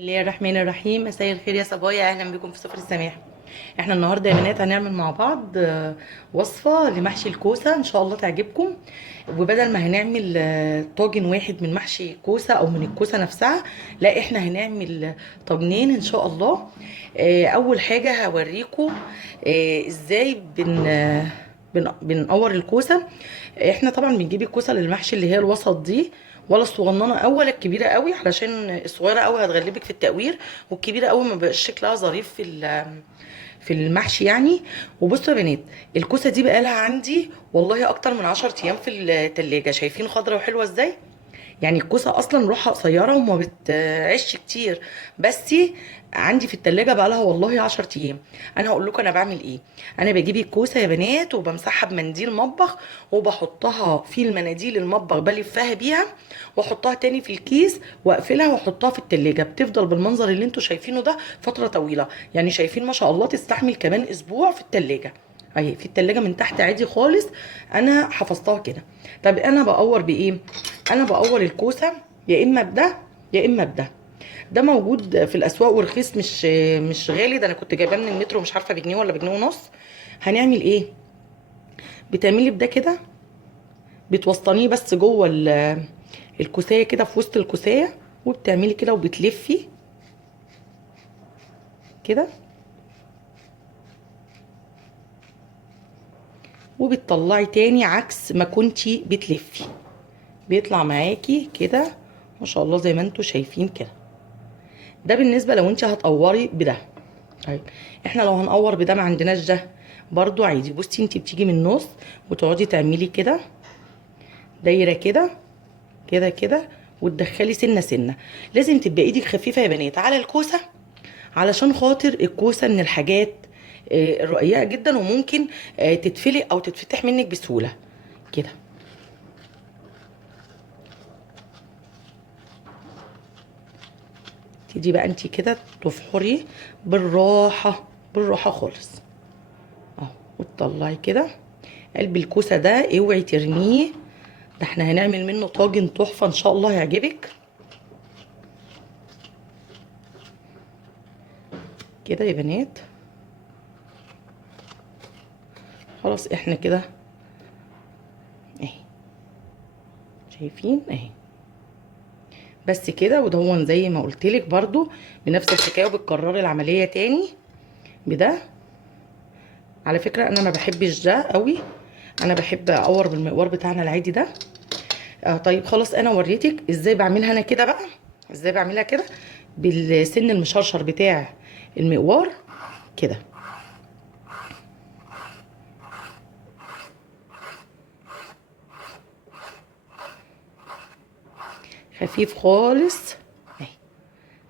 بسم الله الرحمن الرحيم. مساء الخير يا صبايا، اهلا بكم في سفر السماح. احنا النهارده يا بنات هنعمل مع بعض وصفه لمحشي الكوسه ان شاء الله تعجبكم. وبدل ما هنعمل طاجن واحد من محشي كوسه او من الكوسه نفسها، لا احنا هنعمل طاجنين ان شاء الله. اول حاجه هوريكم ازاي بنقور الكوسه. احنا طبعا بنجيب الكوسه للمحشي اللي هي الوسط دي، ولا الصغننه او ولا الكبيره قوي، علشان الصغيره قوي هتغلبك في التقوير، والكبيره قوي ما بقاش شكلها ظريف في المحشي يعني. وبصوا يا بنات، الكوسه دي بقالها عندي والله اكتر من 10 ايام في التلاجة. شايفين خضرة وحلوه ازاي؟ يعني الكوسه اصلا روحها قصيره وما بتعيش كتير، بس عندي في التلاجة بقالها والله 10 ايام. انا هقول لكم انا بعمل ايه. انا بجيب الكوسه يا بنات وبمسحها بمنديل مطبخ، وبحطها في المناديل المطبخ بلفها بيها، واحطها تاني في الكيس واقفلها واحطها في التلاجة. بتفضل بالمنظر اللي انتوا شايفينه ده فتره طويله، يعني شايفين ما شاء الله تستحمل كمان اسبوع في التلاجة. اهي في التلاجة من تحت عادي خالص. انا حفظتها كده. طب انا بقور بايه؟ انا بقور الكوسه يا اما بده يا اما بده. ده موجود في الاسواق ورخيص، مش غالي. ده انا كنت جايباه من المترو، مش عارفه بجنيه ولا بجنيه ونص. هنعمل ايه؟ بتعملي بده كده، بتوسطنيه بس جوه الكوسايه كده، في وسط الكوسايه، وبتعملي كده وبتلفي كده، وبتطلعي تاني عكس ما كنتي بتلفي. بيطلع معاكي كده ما شاء الله زي ما انتوا شايفين كده. ده بالنسبه لو انت هتقوري بده. طيب احنا لو هنقور بده ما عندناش ده، برضو عادي. بصي انت بتيجي من النص وتقعدي تعملي كده دايره كده كده كده، وتدخلي سنه سنه. لازم تبقى ايدك خفيفه يا بنات على الكوسه، علشان خاطر الكوسه من الحاجات الرقيقه جدا، وممكن تتفلق او تتفتح منك بسهوله كده. تيجي بقى انت كده تفحري بالراحه، بالراحه خالص اهو، وتطلعي كده. قلب الكوسه ده اوعي ترميه، ده احنا هنعمل منه طاجن تحفه ان شاء الله هيعجبك. كده يا بنات خلاص احنا كده اهي، شايفين اهي. بس كده، ودهون زي ما قلت لك برضو بنفس الحكايه، وبتكرري العمليه تاني بده. على فكره انا ما بحبش ده قوي، انا بحب اقور بالمقوار بتاعنا العادي ده. طيب خلاص انا وريتك ازاي بعملها انا كده بقى. ازاي بعملها كده؟ بالسن المشرشر بتاع المقوار كده، خفيف خالص اهي.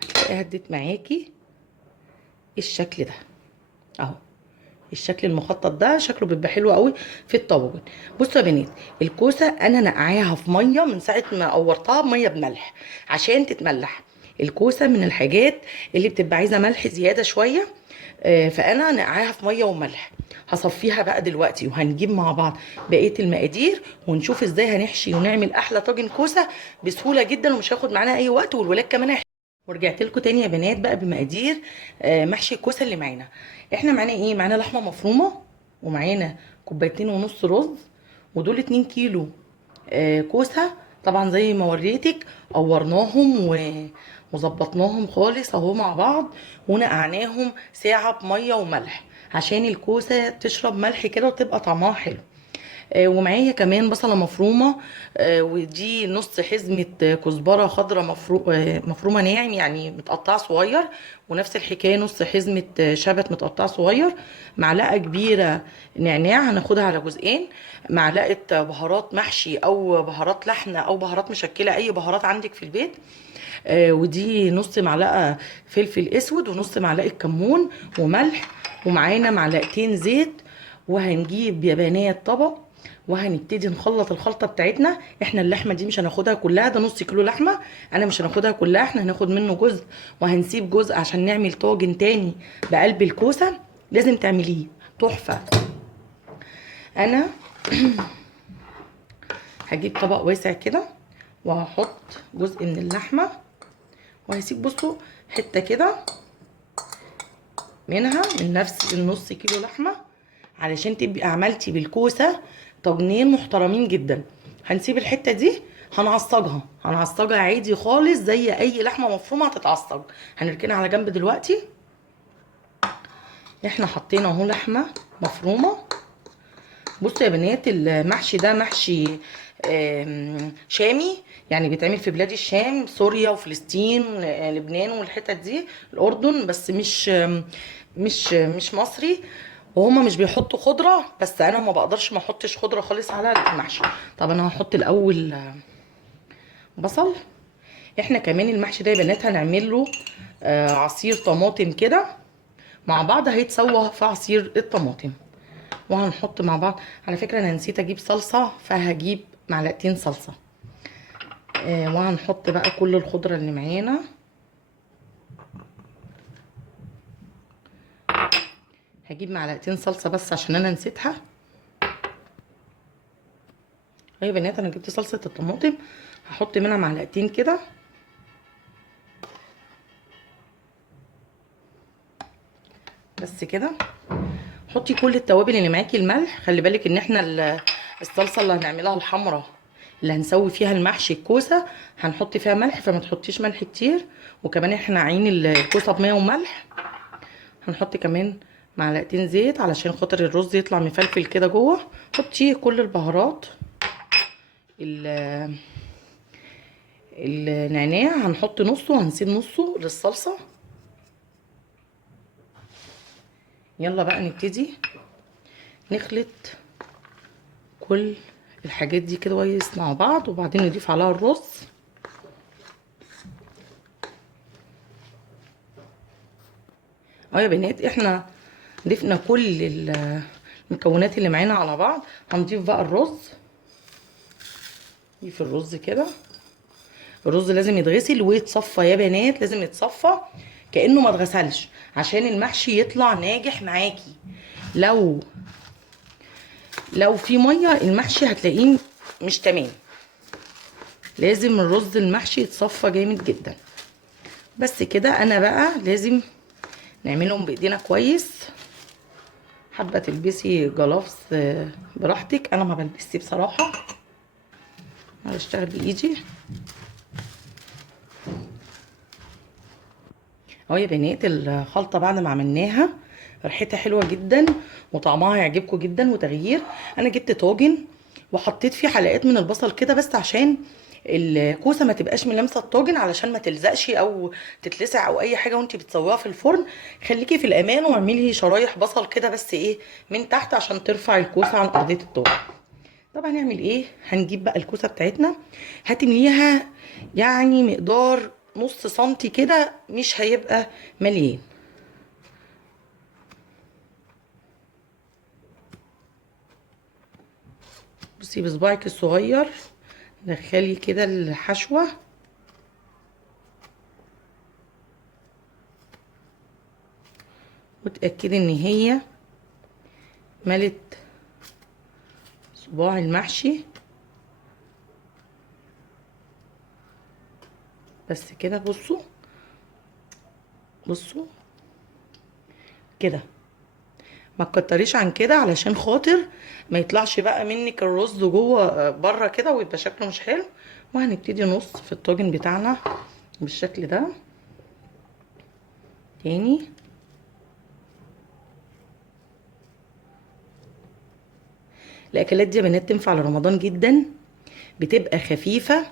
هتلاقيها هدت معاكي الشكل ده اهو. الشكل المخطط ده شكله بيبقى حلو قوي في الطواجن. بصوا يا بنات، الكوسه انا نقعاها في ميه من ساعه ما قورتها بميه بملح عشان تتملح. الكوسه من الحاجات اللي بتبقى عايزه ملح زياده شويه، فانا نقعاها في ميه وملح. هصفيها بقى دلوقتي وهنجيب مع بعض بقيه المقادير، ونشوف ازاي هنحشي ونعمل احلى طاجن كوسه بسهوله جدا، ومش هياخد معانا اي وقت، والولاد كمان. ورجعت لكم تاني يا بنات بقى بمقادير محشي الكوسه اللي معانا. احنا معانا ايه؟ معانا لحمه مفرومه، ومعانا كوبايتين ونص رز، ودول 2 كيلو كوسه. طبعا زي ما وريتك قورناهم وظبطناهم خالص اهو مع بعض، ونقعناهم ساعه بميه وملح عشان الكوسه تشرب ملح كده وتبقى طعمها حلو. ومعايا كمان بصله مفرومه، ودي نص حزمه كزبره خضراء مفرومه ناعم يعني متقطعه صغير، ونفس الحكايه نص حزمه شبت متقطعه صغير. معلقه كبيره نعناع هناخدها على جزئين. معلقه بهارات محشي او بهارات لحمه او بهارات مشكله، اي بهارات عندك في البيت. ودي نص معلقه فلفل اسود، ونص معلقه كمون وملح، ومعانا معلقتين زيت. وهنجيب يا بنات طبق، وهنبتدي نخلط الخلطه بتاعتنا. احنا اللحمه دي مش هناخدها كلها، ده نص كيلو لحمه، انا مش هناخدها كلها، احنا هناخد منه جزء وهنسيب جزء عشان نعمل طاجن تاني بقلب الكوسه. لازم تعمليه تحفه. انا هجيب طبق واسع كده، وهحط جزء من اللحمه، وهسيب بصوا حته كده منها، من نفس النص كيلو لحمه، علشان تبقي عملتي بالكوسه طاجنين محترمين جدا. هنسيب الحته دي، هنعصجها عادي خالص زي اي لحمه مفرومه هتتعصج. هنركنها على جنب دلوقتي. احنا حطينا اهو لحمه مفرومه. بصوا يا بنات، المحشي ده محشي شامي، يعني بيتعمل في بلاد الشام، سوريا وفلسطين، لبنان والحتت دي، الاردن، بس مش مصري. وهما مش بيحطوا خضره، بس انا ما بقدرش ما احطش خضره خالص على المحشي. طب انا هحط الاول بصل. احنا كمان المحشي ده يا بنات هنعمل له عصير طماطم كده مع بعض، هيتسوى في عصير الطماطم. وهنحط مع بعض. على فكرة انا نسيت اجيب صلصة، فهجيب معلقتين صلصة. وهنحط بقى كل الخضرة اللي معانا. هجيب معلقتين صلصة بس عشان انا نسيتها. يا بنات انا جبت صلصة الطماطم، هحط منها معلقتين كده. بس كده. حطي كل التوابل اللي معاكي. الملح، خلي بالك ان احنا الصلصة اللي هنعملها الحمراء اللي هنسوي فيها المحشي الكوسة هنحط فيها ملح، فما تحطيش ملح كتير. وكمان احنا عين الكوسة بمية وملح. هنحط كمان معلقتين زيت علشان خاطر الرز يطلع مفلفل كده جوه. حطي كل البهارات. النعناع هنحط نصه وهنسيب نصه للصلصة. يلا بقى نبتدي نخلط كل الحاجات دي كده كويس مع بعض، وبعدين نضيف عليها الرز. يا بنات احنا ضفنا كل المكونات اللي معانا على بعض. هنضيف بقى الرز. نضيف الرز كده. الرز لازم يتغسل ويتصفى يا بنات، لازم يتصفى كأنه ما اتغسلش عشان المحشي يطلع ناجح معاكي. لو في ميه المحشي هتلاقيه مش تمام. لازم الرز المحشي يتصفى جامد جدا. بس كده. انا بقى لازم نعملهم بايدينا كويس. حابه تلبسي جلافز براحتك، انا ما بلبسش بصراحه، انا بشتغل بايدي. يا بنات الخلطه بعد ما عملناها ريحتها حلوه جدا وطعمها هيعجبكم جدا. وتغيير، انا جبت طاجن وحطيت فيه حلقات من البصل كده بس عشان الكوسه ما تبقاش ملامسه الطاجن، علشان ما تلزقش او تتلسع او اي حاجه وانتي بتسويها في الفرن. خليكي في الامان واعملي شرايح بصل كده بس من تحت عشان ترفع الكوسه عن ارضيه الطاجن. طب هنعمل ايه؟ هنجيب بقى الكوسه بتاعتنا، هتمليها يعني مقدار نص سنتي كده، مش هيبقى مليان. بصي بصباعك الصغير دخلي كده الحشوه، وتأكدي ان هي ملت صباع المحشي. بس كده. بصوا كده، ما تكتريش عن كده علشان خاطر ما يطلعش بقى منك الرز جوه بره كده ويبقى شكله مش حلو. وهنبتدي نص في الطاجن بتاعنا بالشكل ده. تاني. الاكلات دي يا بنات تنفع لرمضان جدا، بتبقى خفيفه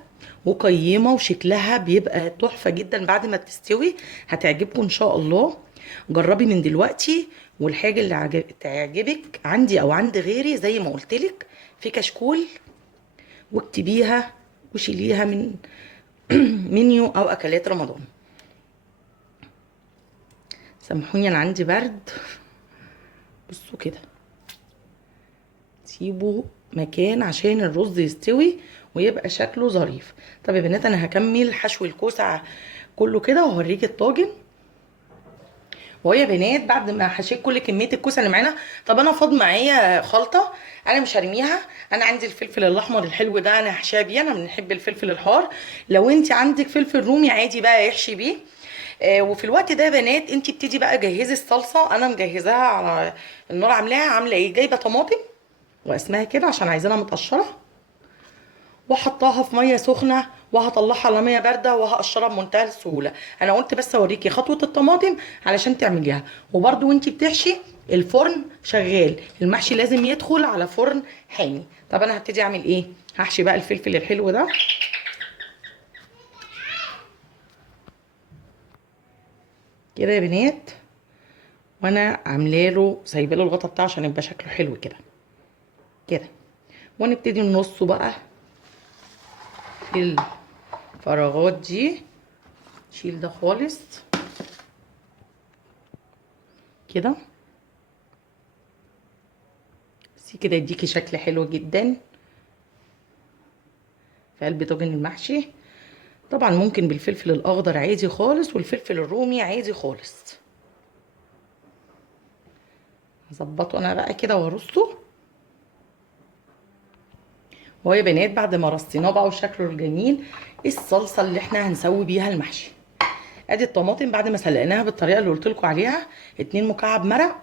وقيمه وشكلها بيبقى تحفه جدا بعد ما تستوي. هتعجبكم ان شاء الله. جربي من دلوقتي. والحاجه اللي تعجبك عندي او عند غيري زي ما قلتلك في كشكول، واكتبيها وشيليها من منيو او اكلات رمضان. سامحوني انا عندي برد. بصوا كده. سيبوا مكان عشان الرز يستوي ويبقى شكله ظريف. طب يا بنات انا هكمل حشو الكوسه كله كده وهوريكي الطاجن. وهي بنات بعد ما حشيت كل كميه الكوسه اللي معانا، طب انا فاض معايا خلطه انا مش هرميها. انا عندي الفلفل الاحمر الحلو ده انا هحشيها بيه، انا بنحب الفلفل الحار. لو انت عندك فلفل رومي عادي بقى يحشي بيه. وفي الوقت ده يا بنات انت بتدي بقى جهزي الصلصه. انا مجهزاها على النار. عامله ايه؟ جايبه طماطم واسمها كده عشان عايزينها متقشره، وحطاها في ميه سخنه وهطلعها على ميه بارده وهقشرها بمنتهى السهوله. انا قلت بس اوريكي خطوه الطماطم علشان تعمليها. وبرده وانتي بتحشي الفرن شغال، المحشي لازم يدخل على فرن حامي. طب انا هبتدي اعمل ايه؟ هحشي بقى الفلفل الحلو ده كده يا بنات، وانا عامله له سايبه له الغطا بتاعه عشان يبقى شكله حلو كده كده. ونبتدي نصه بقى في الفراغات دي، شيل ده خالص كده. بس كده يديكي شكل حلو جدا في قلب طاجن المحشي. طبعا ممكن بالفلفل الاخضر عادي خالص والفلفل الرومي عادي خالص. هظبطه انا بقى كده وارصه. وهو يا بنات بعد ما رصيناه بقى وشكله الجميل، الصلصه اللي احنا هنسوي بيها المحشي. ادي الطماطم بعد ما سلقناها بالطريقه اللي قلت لكم عليها، 2 مكعب مرق،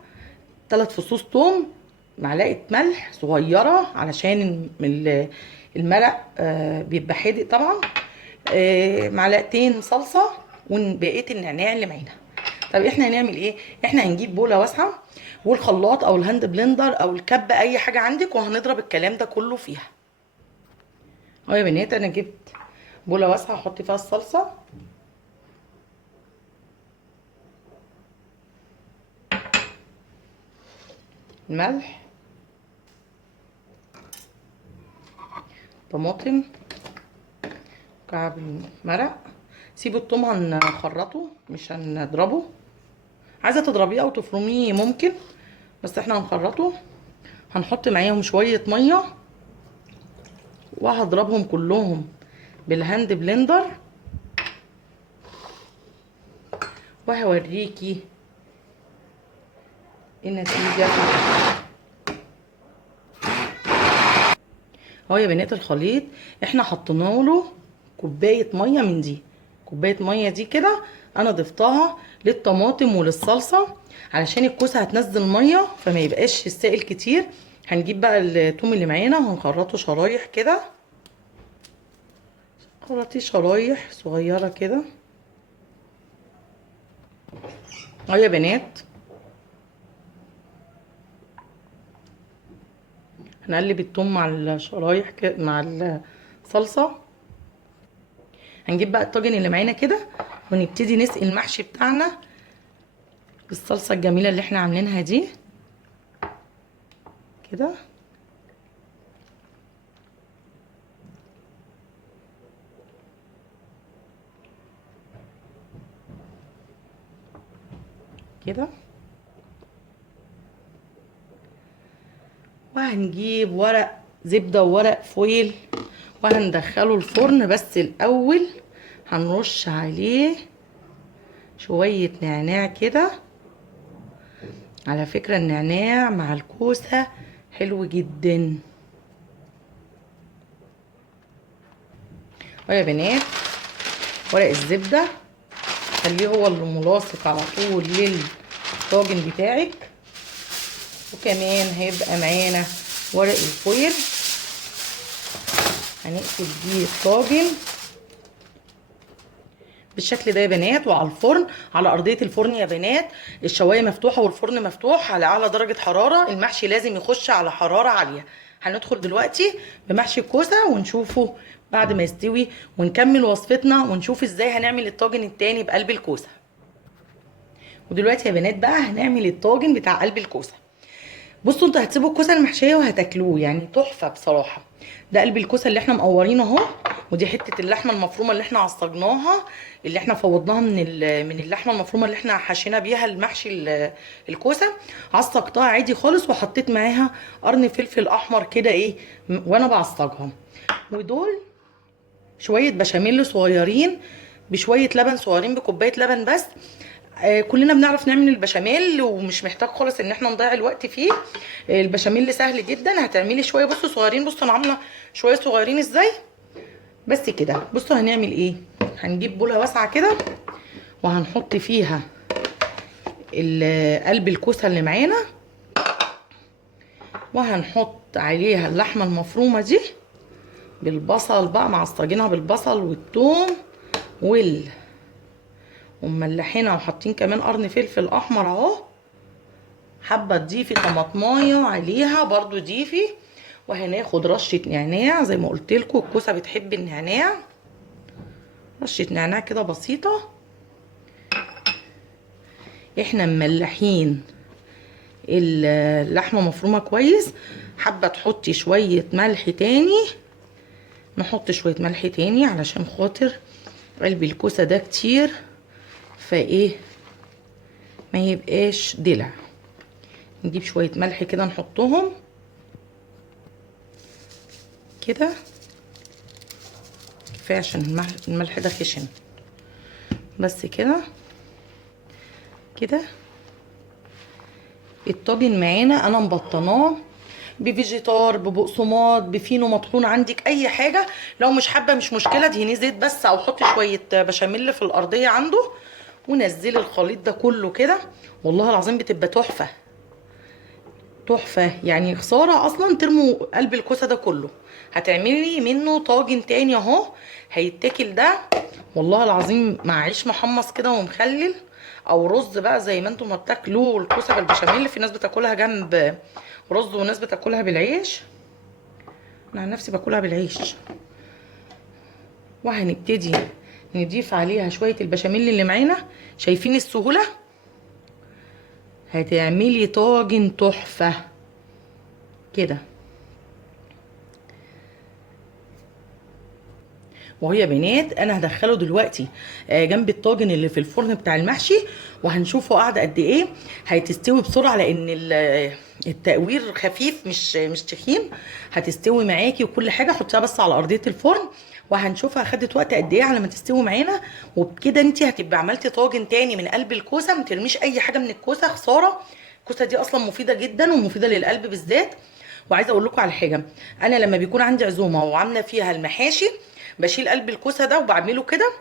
3 فصوص توم، معلقه ملح صغيره علشان المرق بيبقى حادق طبعا، معلقتين صلصه، وبقيه النعناع اللي معانا. طب احنا هنعمل ايه؟ احنا هنجيب بوله واسعه والخلاط او الهاند بلندر او الكبه، اي حاجه عندك، وهنضرب الكلام ده كله فيها. اهو يا بنات انا جبت بوله واسعه احط فيها الصلصه، الملح، طماطم، مكعب المرق. سيبوا التوم هنخرطه مش هنضربه، عايزه تضربيه او تفرميه ممكن، بس احنا هنخرطه. هنحط معاهم شويه ميه وهضربهم كلهم بالهاند بلندر، وهوريكي النتيجه. اهو يا بنات الخليط احنا حطينا له كوبايه ميه من دي، كوبايه ميه دي كده انا ضفتها للطماطم وللصلصه علشان الكوسه هتنزل ميه فما يبقاش السائل كتير. هنجيب بقى الثوم اللي معانا وهنخرطه شرايح كده، خرطيه شرايح صغيره كده. اهو يا بنات هنقلب الثوم مع الشرايح كده مع الصلصه. هنجيب بقى الطاجن اللي معانا كده ونبتدي نسقي المحشي بتاعنا بالصلصه الجميله اللي احنا عاملينها دي كده. كده وهنجيب ورق زبده وورق فويل وهندخله الفرن. بس الاول هنرش عليه شويه نعناع كده. على فكره النعناع مع الكوسه حلو جدا. ويا بنات ورق الزبده خليه هو اللي ملاصق على طول للطاجن بتاعك، وكمان هيبقى معانا ورق الفويل هنقفل بيه الطاجن بالشكل ده يا بنات. وعلى الفرن على ارضيه الفرن يا بنات، الشوايه مفتوحه والفرن مفتوح على اعلى درجه حراره. المحشي لازم يخش على حراره عاليه. هندخل دلوقتي بمحشي الكوسه ونشوفه بعد ما يستوي، ونكمل وصفتنا ونشوف ازاي هنعمل الطاجن التاني بقلب الكوسه. ودلوقتي يا بنات بقى هنعمل الطاجن بتاع قلب الكوسه. بصوا انتوا هتسيبوا الكوسه المحشيه وهتاكلوه يعني تحفه بصراحه. ده قلب الكوسه اللي احنا مقورينه اهو، ودي حته اللحمه المفرومه اللي احنا عصجناها، اللي احنا فوضناها من اللحمه المفرومه اللي احنا حشينا بيها المحشي الكوسه. عصجتها عادي خالص وحطيت معاها قرن فلفل احمر كده ايه وانا بعصجها. ودول شويه بشاميل صغيرين بشويه لبن صغيرين بكوبايه لبن بس. كلنا بنعرف نعمل البشاميل ومش محتاج خالص ان احنا نضيع الوقت فيه. البشاميل سهل جدا. هتعملي شويه بصوا صغيرين، بصوا انا عامله شويه صغيرين ازاي. بس كده بصوا هنعمل ايه. هنجيب بوله واسعه كده وهنحط فيها قلب الكوسه اللي معانا، وهنحط عليها اللحمه المفرومه دي بالبصل بقى، معصجينها بالبصل والثوم ومملحينها وحاطين كمان قرن فلفل احمر اهو. حابه تضيفي طماطمايه عليها برضو ضيفي. وهناخد رشه نعناع زي ما قلت لكم، الكوسه بتحب النعناع، رشه نعناع كده بسيطه. احنا مملحين اللحمه مفرومه كويس. حابه تحطي شويه ملح تاني، نحط شويه ملح تاني علشان خاطر قلب الكوسه ده كتير، فايه ما يبقاش دلع. نجيب شويه ملح كده نحطهم كده كفايه عشان الملح ده خشن. بس كده كده. الطاجن معانا انا مبطناه بفيجيتار، ببقسماط، بفينو مطحون، عندك اي حاجه. لو مش حابه مش مشكله، دهنيه زيت بس او حطي شويه بشاميل في الارضيه عنده، ونزلي الخليط ده كله كده. والله العظيم بتبقى تحفه تحفه. يعني خساره اصلا ترموا قلب الكوسه ده كله. هتعملي منه طاجن تاني اهو هيتاكل ده والله العظيم مع عيش محمص كده ومخلل، او رز بقى زي ما انتم ما بتاكلوا الكوسه بالبشاميل. في ناس بتاكلها جنب رز وناس بتاكلها بالعيش، انا عن نفسي باكلها بالعيش. وهنبتدي نضيف عليها شويه البشاميل اللي معانا. شايفين السهوله؟ هتعملي طاجن تحفه كده. وهي يا بنات انا هدخله دلوقتي جنب الطاجن اللي في الفرن بتاع المحشي، وهنشوفه قاعده قد ايه. هتستوي بسرعه لان التقوير خفيف مش تخين. هتستوي معاكي وكل حاجه. حطيها بس على ارضيه الفرن وهنشوفها خدت وقت قد ايه على ما تستوي معانا. وبكده انت هتبقى عملتي طاجن تاني من قلب الكوسه. ما ترميش اي حاجه من الكوسه، خساره. الكوسه دي اصلا مفيده جدا ومفيده للقلب بالذات. وعايزه اقول لكم على حاجه، انا لما بيكون عندي عزومه وعامله فيها المحاشي بشيل قلب الكوسه ده وبعمله كده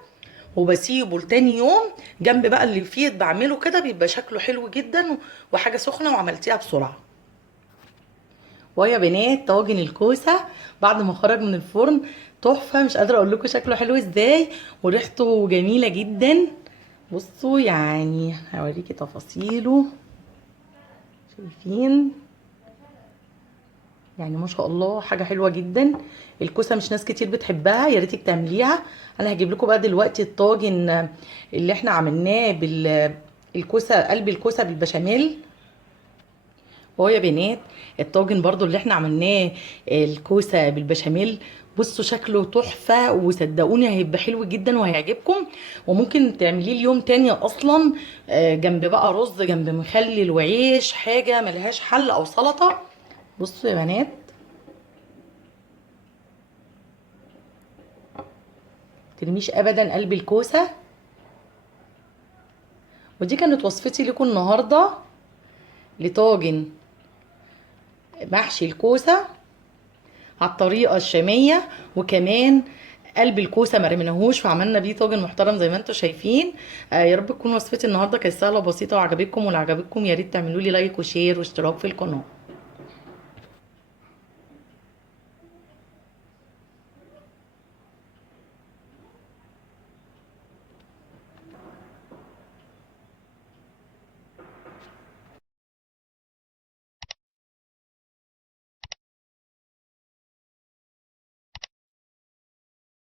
وبسيبه لتاني يوم جنب بقى اللي فيه، بعمله كده بيبقى شكله حلو جدا وحاجه سخنه وعملتيها بسرعه. ويا بنات طاجن الكوسه بعد ما خرج من الفرن تحفه، مش قادره اقول لكم شكله حلو ازاي وريحته جميله جدا. بصوا يعني هوريكي تفاصيله، شايفين يعني ما شاء الله حاجه حلوه جدا. الكوسه مش ناس كتير بتحبها، يا ريتك تعمليها. انا هجيب لكم بقى دلوقتي الطاجن اللي احنا عملناه بالكوسه، قلب الكوسه بالبشاميل. وهو يا بنات الطاجن برضو اللي احنا عملناه الكوسه بالبشاميل، بصوا شكله تحفه وصدقوني هيبقى حلو جدا وهيعجبكم. وممكن تعمليه اليوم تاني اصلا جنب بقى رز، جنب مخلل وعيش، حاجه ملهاش حل، او سلطه. بصوا يا بنات ترميش ابدا قلب الكوسه. ودي كانت وصفتي لكم النهارده لطاجن محشي الكوسه على الطريقه الشاميه. وكمان قلب الكوسه ما رميناهوش فعملنا بيه طاجن محترم زي ما انتم شايفين. يا رب تكون وصفتي النهارده كانت سهله وبسيطه وعجبتكم. ولو عجبتكم يا ريت تعملوا لي لايك وشير واشتراك في القناه.